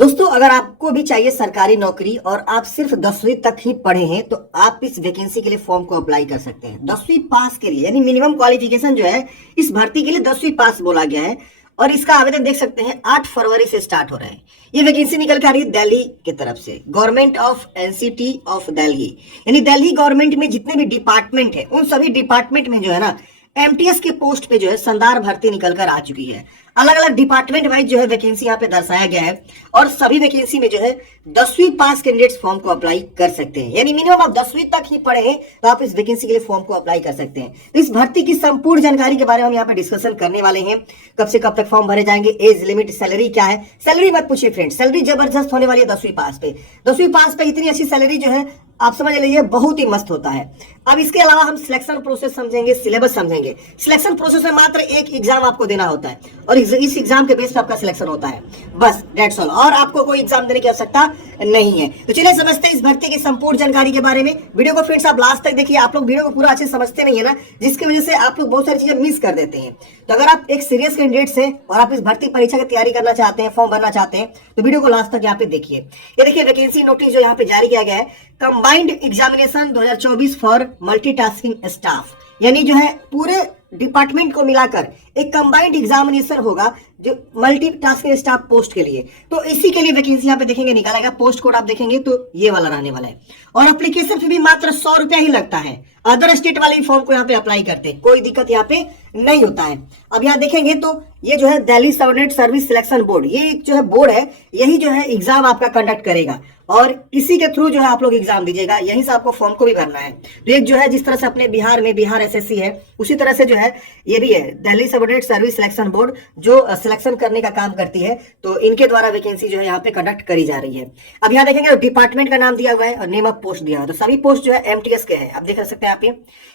दोस्तों, अगर आपको भी चाहिए सरकारी नौकरी और आप सिर्फ 10वीं तक ही पढ़े हैं तो आप इस वैकेंसी के लिए फॉर्म को अप्लाई कर सकते हैं। 10वीं पास के लिए यानी मिनिमम क्वालिफिकेशन जो है इस भर्ती के लिए 10वीं पास बोला गया है। और इसका आवेदन देख सकते हैं 8 फरवरी से स्टार्ट हो रहा है। ये वैकेंसी निकल कर आ रही है दिल्ली की तरफ से, government of NCT of Delhi. यानी दिल्ली गवर्नमेंट में जितने भी डिपार्टमेंट है उन सभी डिपार्टमेंट में जो है ना एमटीएस के पोस्ट पे जो है शानदार भर्ती निकल कर आ चुकी है। अलग अलग डिपार्टमेंट वाइज जो है वैकेंसी यहाँ पे दर्शाया गया है और सभी वैकेंसी में जो है 10वीं पास कैंडिडेट्स फॉर्म को अप्लाई कर सकते हैं। यानी मिनिमम आप 10वीं तक ही पढ़े हैं तो आप इस वैकेंसी के लिए फॉर्म को अप्लाई कर सकते हैं। तो इस भर्ती की संपूर्ण जानकारी के बारे में हम यहाँ पे डिस्कशन करने वाले हैं। कब से कब तक फॉर्म भरे जाएंगे, एज लिमिट, सैलरी क्या है। सैलरी मत पूछिए फ्रेंड, सैलरी जबरदस्त होने वाली है 10वीं पास पे। 10वीं पास पे इतनी अच्छी सैलरी जो है आप समझ लीजिए बहुत ही मस्त होता है। अब इसके अलावा हम सिलेक्शन प्रोसेस समझेंगे, सिलेबस समझेंगे। सिलेक्शन प्रोसेस में मात्र एक एग्जाम आपको देना होता है और इस एग्जाम के बेस पर आपका सिलेक्शन होता है, बस दैट्स ऑल। और आपको कोई एग्जाम देने की आवश्यकता नहीं है। तो चलिए समझते हैं इस भर्ती की संपूर्ण जानकारी के बारे में। वीडियो को फ्रेंड्स आप लास्ट तक देखिए। आप लोग वीडियो को पूरा अच्छे समझते नहीं है ना, जिसकी वजह से आप लोग बहुत सारी चीजें मिस कर देते हैं। तो अगर आप एक सीरियस कैंडिडेट हैं और आप इस भर्ती परीक्षा की तैयारी करना चाहते हैं, फॉर्म भरना चाहते हैं, तो वीडियो को लास्ट तक यहाँ पे देखिए। ये देखिए वैकेंसी नोटिस जो यहाँ पे जारी किया गया है, combined examination 2024 for multitasking staff. यानी जो है पूरे डिपार्टमेंट को मिलाकर एक कंबाइंड एग्जामिनेशन होगा जो मल्टीटास्किंग स्टाफ पोस्ट के लिए। तो इसी के लिए वैकेंसी यहाँ पे देखेंगे निकाला गया। पोस्ट कोड आप देखेंगे तो ये वाला रहने वाला है और एप्लीकेशन फी भी मात्र 100 रुपया ही लगता है। अदर स्टेट वाले फॉर्म को यहाँ पे अप्लाई करते हैं, कोई दिक्कत यहाँ पे नहीं होता है। अब यहाँ देखेंगे तो ये जो है Delhi subordinate service selection board, ये जो है बोर्ड है, यही जो है एग्जाम आपका कंडक्ट करेगा और इसी के थ्रू जो है आप लोग एग्जाम दीजिएगा। यहीं से आपको फॉर्म को भी भरना है। तो एक जो है जिस तरह से अपने बिहार में बिहार एसएससी है, उसी तरह से जो है ये भी है Delhi subordinate service selection board, जो सिलेक्शन करने का काम करती है। तो इनके द्वारा वैकेंसी जो है यहाँ पे कंडक्ट करी जा रही है। अब यहाँ देखेंगे डिपार्टमेंट का नाम दिया हुआ है और नेम ऑफ पोस्ट दिया हुआ है। तो सभी पोस्ट जो है एमटीएस के हैं, आप देख सकते हैं आप ये।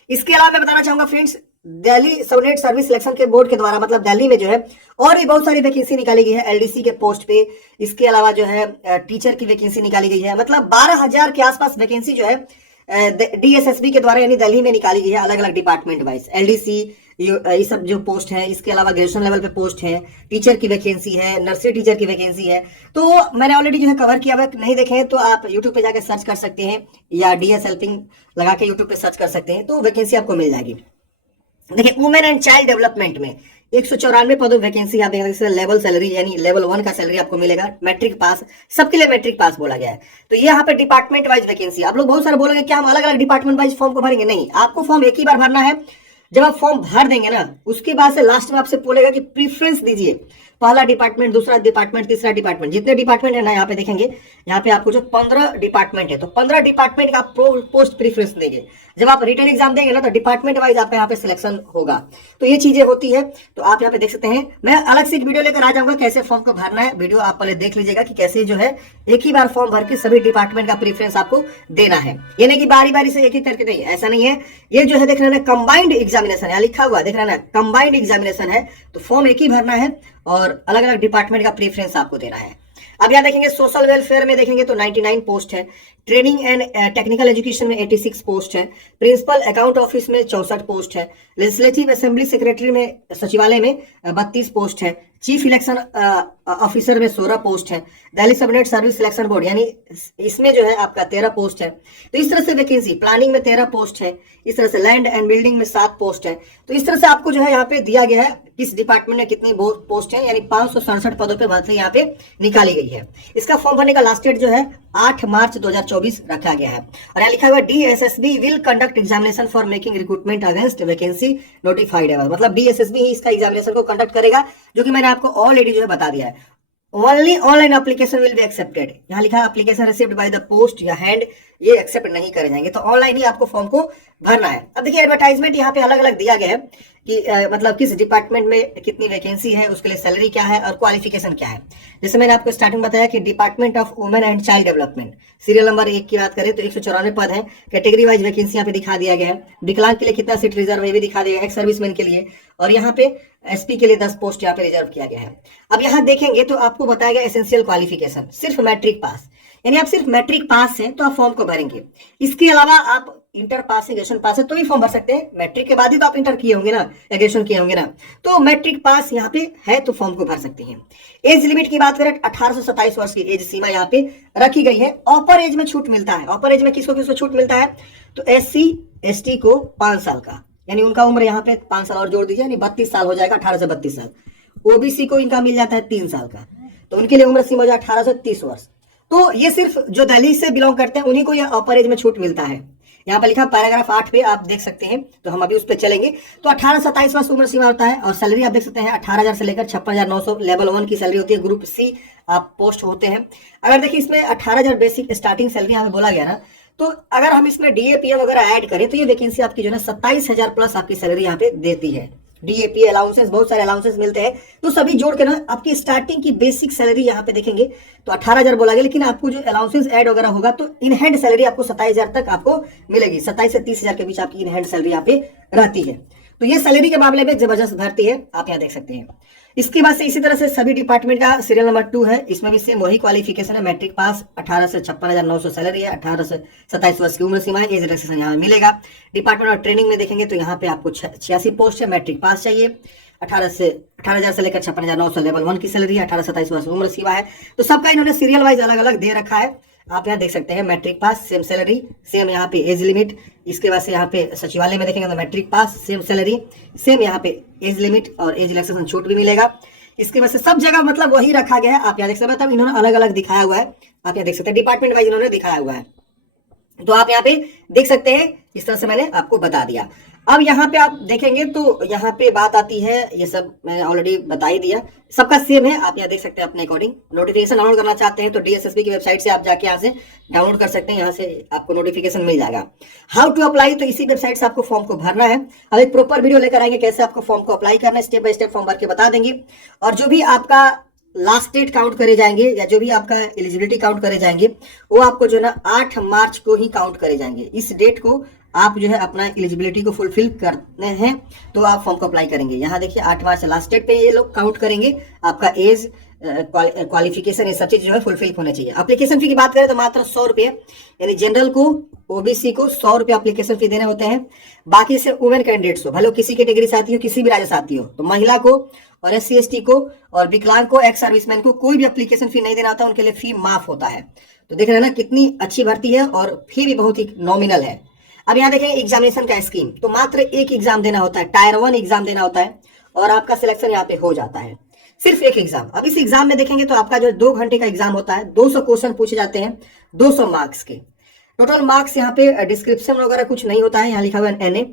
इसके अलावा मैं बताना चाहूंगा friends, Delhi subordinate service selection के बोर्ड के द्वारा मतलब दिल्ली में जो है और भी बहुत सारी वैकेंसी निकाली गई है एलडीसी के पोस्ट पे। इसके अलावा जो है टीचर की वैकेंसी निकाली गई है। मतलब 12,000 के आसपास वैकेंसी जो है डीएसएसबी के द्वारा यानी दिल्ली में निकाली गई है, अलग अलग डिपार्टमेंट वाइज। एलडीसी ये सब जो पोस्ट है, इसके अलावा ग्रेजुएशन लेवल पे पोस्ट है, टीचर की वैकेंसी है, नर्सरी टीचर की वैकेंसी है। तो मैंने ऑलरेडी जो है कवर किया हुआ, नहीं देखे तो आप यूट्यूब पे जाकर सर्च कर सकते हैं या डीएस हेल्पिंग लगा के यूट्यूब पे सर्च कर सकते हैं, तो वैकेंसी आपको मिल जाएगी। देखिए वुमेन एंड चाइल्ड डेवलपमेंट में 194 पदों वैकेंसी यहाँ पे लेवल सैलरी यानी लेवल 1 का सैलरी आपको मिलेगा। मैट्रिक पास, सबके लिए मैट्रिक पास बोला गया है। तो ये यहाँ पे डिपार्टमेंट वाइज वैकेंसी। आप लोग बहुत सारे बोलेंगे क्या हम अलग अलग डिपार्टमेंट वाइज फॉर्म को भरेंगे? नहीं, आपको फॉर्म एक ही बार भरना है। जब आप फॉर्म भर देंगे ना, उसके बाद से लास्ट में आपसे बोलेगा कि प्रीफरेंस दीजिए, पहला डिपार्टमेंट, दूसरा डिपार्टमेंट, तीसरा डिपार्टमेंट। जितने डिपार्टमेंट है ना यहाँ पे देखेंगे, यहाँ पे आपको जो 15 डिपार्टमेंट है तो 15 डिपार्टमेंट का पोस्ट प्रीफरेंस देंगे। जब आप रिटर्न एग्जाम देंगे ना तो डिपार्टमेंट वाइज आपका यहाँ पे सिलेक्शन होगा। तो ये चीजें होती है। तो आप यहाँ पे देख सकते हैं, मैं अलग से एक वीडियो लेकर आ जाऊंगा कैसे फॉर्म को भरना है। वीडियो आप पहले देख लीजिएगा कि कैसे जो है एक ही बार फॉर्म भर के सभी डिपार्टमेंट का प्रीफरेंस आपको देना है। ये नहीं कि बारी बारी से एक एक करके, नहीं, ऐसा नहीं है। ये जो है देख रहे हैं कंबाइंड एग्जामिनेशन, यहाँ लिखा हुआ देख रहे हैं कंबाइंड एग्जामिनेशन है। तो फॉर्म एक ही भरना है और अलग अलग डिपार्टमेंट का प्रेफरेंस आपको देना है। अब यहाँ देखेंगे सोशल वेलफेयर में देखेंगे तो 99 पोस्ट है। ट्रेनिंग एंड टेक्निकल एजुकेशन में 86 पोस्ट है। प्रिंसिपल अकाउंट ऑफिस में 64 पोस्ट है। लेजिस्लेटिव असेंबली सेक्रेटरी में सचिवालय में 32 पोस्ट है। चीफ इलेक्शन ऑफिसर में 16 पोस्ट है। Delhi subordinate service selection board यानी इसमें जो है आपका 13 पोस्ट है। तो इस तरह से वैकेंसी, प्लानिंग में 13 पोस्ट है। इस तरह से लैंड एंड बिल्डिंग में 7 पोस्ट है। तो इस तरह से आपको जो है यहाँ पे दिया गया है किस डिपार्टमेंट में कितनी पोस्ट है, यानी 567 पदों पे भर्ती यहाँ पे निकाली गई है। इसका फॉर्म भरने का लास्ट डेट जो है 8 मार्च 2024 रखा गया है। और यहाँ लिखा हुआ DSSB will conduct examination for making recruitment against vacancy notified है। मतलब डीएसएसबी ही इसका एग्जामिनेशन को कंडक्ट करेगा, जो कि मैंने आपको ऑलरेडी जो है बता दिया है। Only online application will be accepted. यहाँ लिखा है application received by the post या हैंड, ये एक्सेप्ट नहीं करे जाएंगे। तो ऑनलाइन ही आपको फॉर्म को भरना है। अब देखिए एडवर्टाइजमेंट यहाँ पे अलग अलग दिया गया है कि मतलब किस डिपार्टमेंट में कितनी वैकेंसी है, उसके लिए सैलरी क्या है और क्वालिफिकेशन क्या है। जैसे मैंने आपको स्टार्टिंग बताया कि department of women and child development serial number 1 की बात करें तो 194 पद है। कैटेगरी वाइज वैकेंसी यहाँ पे दिखा दिया गया है। विकलांग के लिए कितना सीट रिजर्व है भी दिखा दिया गया, एक्स सर्विसमैन के लिए। और यहाँ पे एसपी के लिए 10 पोस्ट यहाँ पे रिजर्व किया गया है। अब यहाँ देखेंगे तो आपको बताया गया एसेंशियल क्वालिफिकेशन सिर्फ मैट्रिक पास, यानी आप सिर्फ मैट्रिक पास है तो आप फॉर्म को भरेंगे। इसके अलावा आप इंटर पास है, ग्रेजुएशन पास है तो भी फॉर्म भर सकते हैं। मैट्रिक के बाद ही तो आप इंटर किए होंगे ना, या ग्रेजुएशन किए होंगे ना, तो मैट्रिक पास यहाँ पे है तो फॉर्म को भर सकते हैं। एज लिमिट की बात करें 18 से 27 वर्ष की एज सीमा यहाँ पे रखी गई है। अपर एज में छूट मिलता है। अपर एज में किसको किसको छूट मिलता है? तो SC ST को 5 साल का, यानी उनका उम्र यहाँ पे 5 साल और जोड़ दीजिए, यानी 32 साल हो जाएगा, 18 से 32 साल। OBC को इनका मिल जाता है 3 साल का, तो उनके लिए उम्र सीमा हो जाए 18 से 30 वर्ष। तो ये सिर्फ जो दलित से बिलोंग करते हैं उन्हीं को यह अपर एज में छूट मिलता है। यहाँ पर लिखा पैराग्राफ 8 पे आप देख सकते हैं, तो हम अभी उस पर चलेंगे। तो 18 से 27 वर्ष उम्र सीमा होता है और सैलरी आप देख सकते हैं 18,000 से लेकर 56,900 लेवल 1 की सैलरी होती है। ग्रुप C आप पोस्ट होते हैं। अगर देखिए इसमें 18,000 बेसिक स्टार्टिंग सैलरी यहाँ पे बोला गया ना, तो अगर हम इसमें DAPF वगैरह ऐड करें तो ये वैकेंसी आपकी जो है 27,000 प्लस आपकी सैलरी यहाँ पे देती है। DAP अलाउंसेस, बहुत सारे अलाउंसेस मिलते हैं, तो सभी जोड़ के ना आपकी स्टार्टिंग की बेसिक सैलरी यहाँ पे देखेंगे तो 18,000 बोला गया, लेकिन आपको जो अलाउंसेस ऐड वगैरह होगा तो इन हैंड सैलरी आपको 27,000 तक आपको मिलेगी। 27 से 30,000 के बीच आपकी इन हैंड सैलरी यहाँ पे रहती है। तो ये सैलरी के मामले में जबरदस्त भर्ती है, आप यहाँ देख सकते हैं। इसके बाद से इसी तरह से सभी डिपार्टमेंट का सीरियल नंबर 2 है, इसमें भी सेम वही क्वालिफिकेशन है, मैट्रिक पास, 18 से 56,900 सैलरी है, 18 से 27 वर्ष की उम्र सीमा है, एज रिलैक्सेशन यहाँ मिलेगा। डिपार्टमेंट ऑफ ट्रेनिंग में देखेंगे तो यहाँ पे आपको 86 पोस्ट है, मैट्रिक पास चाहिए, 18,000 से लेकर 56,900 लेवल 1 की सैलरी है, 18 से 27 वर्ष उम्र सीमा है। तो सबका इन्होंने सीरियल वाइज अलग अलग दे रखा है, आप यहाँ देख सकते हैं। Matric pass same salary, same यहाँ पे एज लिमिट। इसके बाद से यहाँ पे सचिवालय में देखेंगे तो matric pass same salary, same यहाँ पे एज लिमिट और एज रिलैक्सेशन छूट भी मिलेगा। इसके वजह से सब जगह मतलब वही रखा गया है, आप यहाँ देख सकते हैं। मतलब इन्होंने अलग अलग दिखाया हुआ है, आप यहाँ देख सकते हैं, डिपार्टमेंट वाइज इन्होंने दिखाया हुआ है। तो आप यहाँ पे देख सकते हैं, इस तरह से मैंने आपको बता दिया। अब यहाँ पे आप देखेंगे तो यहाँ पे बात आती है, ये सब मैंने ऑलरेडी बता ही दिया, सबका सेम है, आप यहाँ देख सकते हैं अपने अकॉर्डिंग। नोटिफिकेशन डाउनलोड करना चाहते हैं तो DSSB की वेबसाइट से आप जाके यहाँ से डाउनलोड कर सकते हैं, यहाँ से आपको नोटिफिकेशन मिल जाएगा। हाउ टू अप्लाई, तो इसी वेबसाइट से आपको फॉर्म को भरना है। अब एक प्रॉपर वीडियो लेकर आएंगे कैसे आपको फॉर्म को अप्लाई करना है, स्टेप बाय स्टेप फॉर्म भर के बता देंगे। और जो भी आपका लास्ट डेट काउंट करे जाएंगे या जो भी आपका एलिजिबिलिटी काउंट करे जाएंगे वो आपको जो है ना 8 मार्च को ही काउंट करे जाएंगे। इस डेट को आप जो है अपना एलिजिबिलिटी को फुलफिल करने हैं तो आप फॉर्म को अप्लाई करेंगे। यहाँ देखिए 8 मार्च लास्ट डेट पे ये लोग काउंट करेंगे, आपका एज, क्वालिफिकेशन, ये सब चीज जो है फुलफिल होने चाहिए। एप्लीकेशन फी की बात करें तो मात्र 100 रुपये, यानी जनरल को, OBC को 100 रुपये एप्लीकेशन फी देने होते हैं। बाकी से वुमेन कैंडिडेट्स हो, भले किसी कैटेगरी से आती हो, किसी भी राज्य से आती हो, तो महिला को और SC ST को और विकलांग को, एक्स सर्विसमैन को कोई भी एप्लीकेशन फी नहीं देना होता, उनके लिए फी माफ होता है। तो देख रहे हैं ना कितनी अच्छी भर्ती है और फी भी बहुत ही नॉमिनल है। अब यहाँ देखें एग्जामिनेशन का स्कीम, तो मात्र एक एग्जाम देना होता है, टायर 1 एग्जाम देना होता है और आपका सिलेक्शन यहाँ पे हो जाता है, सिर्फ एक एग्जाम। अब इस एग्जाम में देखेंगे तो आपका जो 2 घंटे का एग्जाम होता है, 200 क्वेश्चन पूछे जाते हैं, 200 मार्क्स के। टोटल मार्क्स यहाँ पे डिस्क्रिप्शन वगैरह कुछ नहीं होता है, यहाँ लिखा हुआ है NA।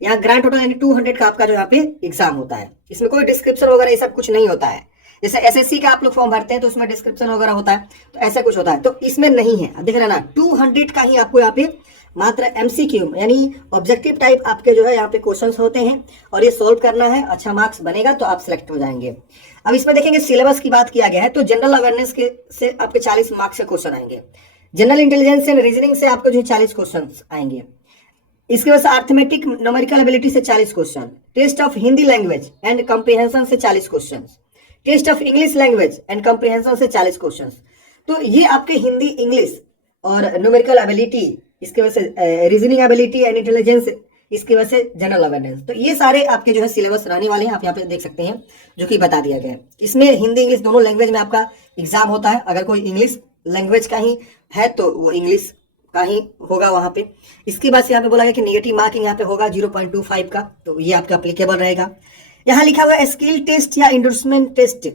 यहाँ ग्रांड टोटल यानी 200 का आपका जो यहाँ पे एग्जाम होता है, इसमें कोई डिस्क्रिप्शन वगैरह ये सब कुछ नहीं होता है। जैसे SSC का आप लोग फॉर्म भरते हैं तो उसमें डिस्क्रिप्शन वगैरह होता है, तो ऐसा कुछ होता है, तो इसमें नहीं है। अब देख रहे हैं ना 200 का ही आपको यहाँ पे मात्र MCQ यानी ऑब्जेक्टिव टाइप आपके जो है यहाँ पे क्वेश्चंस होते हैं और ये सोल्व करना है। अच्छा मार्क्स बनेगा तो आप सिलेक्ट हो जाएंगे। अब इसमें देखेंगे सिलेबस की बात किया गया है, तो जनरल अवेयरनेस के से आपके 40 मार्क्स के क्वेश्चन आएंगे, जनरल इंटेलिजेंस एंड रीजनिंग से आपको जो है 40 क्वेश्चन आएंगे। इसके बाद अर्थमेटिक न्यूमेरिकल एबिलिटी से 40 question, test of Hindi language and comprehension से 40 question, test of English language and comprehension से 40 क्वेश्चन। तो ये आपके हिंदी, इंग्लिश और न्यूमेरिकल एबिलिटी, इसके वजह से रीजनिंग एबिलिटी एंड इंटेलिजेंस, इसकी वजह से जनरल अवेयरनेस, तो ये सारे आपके जो है सिलेबस रहने वाले हैं, आप यहाँ पे देख सकते हैं जो कि बता दिया गया है। इसमें हिंदी इंग्लिश दोनों लैंग्वेज में आपका एग्जाम होता है, अगर कोई इंग्लिश लैंग्वेज का ही है तो वो इंग्लिश का ही होगा वहां पे। इसके बाद से यहाँ पे बोला गया कि नेगेटिव मार्किंग यहाँ पे होगा 0.25 का, तो ये आपका अप्लीकेबल रहेगा। यहाँ लिखा हुआ है स्किल टेस्ट या endorsement test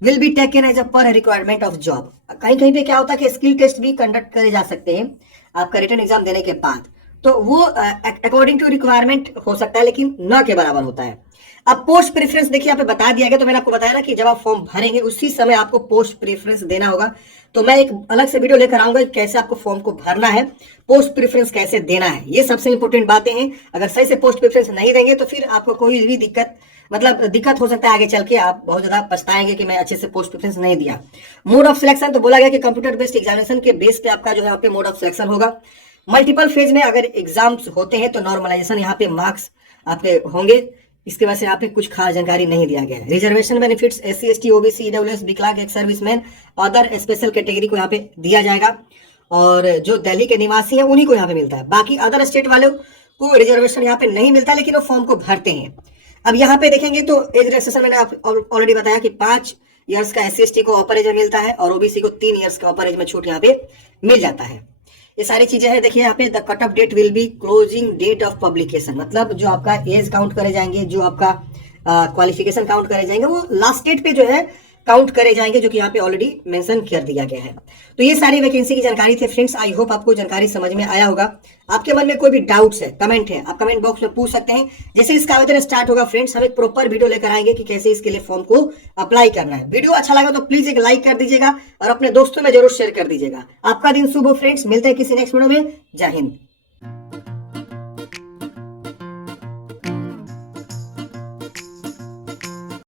will be taken as a per requirement of job. कहीं कहीं पे क्या होता है कि स्किल टेस्ट भी कंडक्ट करे जा सकते हैं आपका रिटन एग्जाम देने के बाद, तो वो अकॉर्डिंग टू रिक्वायरमेंट हो सकता है लेकिन न के बराबर होता है। अब पोस्ट प्रेफरेंस देखिए यहाँ पे बता दिया गया, तो मैंने आपको बताया ना कि जब आप फॉर्म भरेंगे उसी समय आपको पोस्ट प्रेफरेंस देना होगा। तो मैं एक अलग से वीडियो लेकर आऊंगा कैसे आपको फॉर्म को भरना है, पोस्ट प्रेफरेंस कैसे देना है, ये सबसे इंपॉर्टेंट बातें हैं। अगर सही से पोस्ट प्रेफरेंस नहीं देंगे तो फिर आपको कोई भी दिक्कत हो सकता है आगे चल के, आप बहुत ज्यादा पछताएंगे कि मैं अच्छे से पोस्ट प्रेफरेंस नहीं दिया। मोड ऑफ सिलेक्शन, तो बोला गया कि कंप्यूटर बेस्ड एग्जामिनेशन के बेस पे आपका जो है यहाँ पे मोड ऑफ सिलेक्शन होगा। मल्टीपल फेज में अगर एग्जाम्स होते हैं तो नॉर्मलाइजेशन यहाँ पे मार्क्स आपके होंगे, इसके वजह से यहाँ पे कुछ खास जानकारी नहीं दिया गया है। Reservation benefits SC ST OBC EWS विकलांग ex serviceman other special category को यहाँ पे दिया जाएगा, और जो दिल्ली के निवासी हैं उन्हीं को यहाँ पे मिलता है। बाकी अदर स्टेट वालों को रिजर्वेशन यहाँ पे नहीं मिलता, लेकिन वो फॉर्म को भरते हैं। अब यहाँ पे देखेंगे तो एज रिलैक्सेशन मैंने आप ऑलरेडी बताया कि 5 इयर्स का SC ST को अपर एज में मिलता है, और OBC को 3 इयर्स का अपर एज में छूट यहाँ पे मिल जाता है। ये सारी चीजें हैं। देखिए यहाँ पे the cut off date will be closing date of publication, मतलब जो आपका एज काउंट करे जाएंगे, जो आपका क्वालिफिकेशन काउंट करे जाएंगे, वो लास्ट डेट पे जो है काउंट करे जाएंगे, जो कि यहाँ पे ऑलरेडी मेंशन कर दिया गया है। तो ये सारी वैकेंसी की जानकारी थे फ्रेंड्स। आई होप आपको जानकारी समझ में आया होगा। आपके मन में कोई भी डाउट्स है, कमेंट है, आप कमेंट बॉक्स में पूछ सकते हैं। जैसे इसका आवेदन स्टार्ट होगा फ्रेंड्स, हम एक प्रॉपर वीडियो लेकर आएंगे कि कैसे इसके लिए फॉर्म को अप्लाई करना है। वीडियो अच्छा लगा तो प्लीज एक लाइक कर दीजिएगा और अपने दोस्तों में जरूर शेयर कर दीजिएगा। आपका दिन शुभ हो फ्रेंड्स। मिलते हैं किसी नेक्स्ट वीडियो में। जय हिंद।